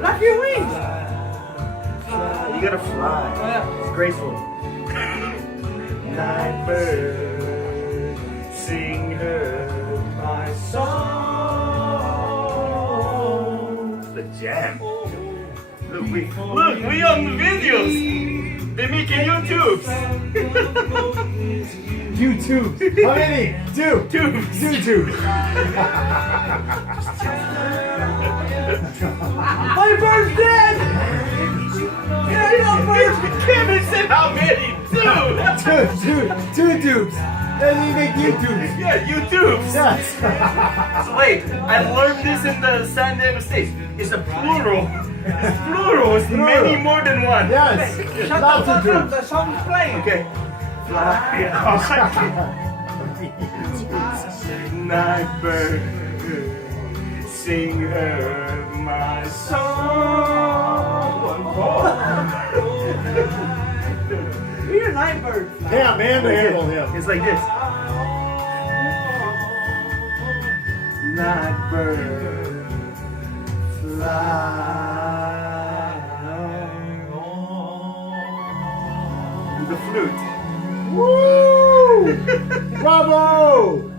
Flap your wings. You gotta fly. Oh, yeah. It's graceful. Night bird, sing her my song. It's the jam. Look, we on the videos. They're making YouTubes. YouTube. How many? Two. Tubes. YouTube. My bird's dead. Yeah, your bird. Kevin said how many? Two tubes. Then we make YouTubes. Yeah, YouTubes. Yes. So wait, I learned this in the San Diego States. It's a plural. It's plural. It's many more than one. Yes. Shut Lots the of fuck up. tubes. The song's playing. Okay. Fly. Night bird, sing her my song. You're a night bird. Yeah, man, to handle him. It's like this. Night bird, fly. The flute. Woo! Bravo!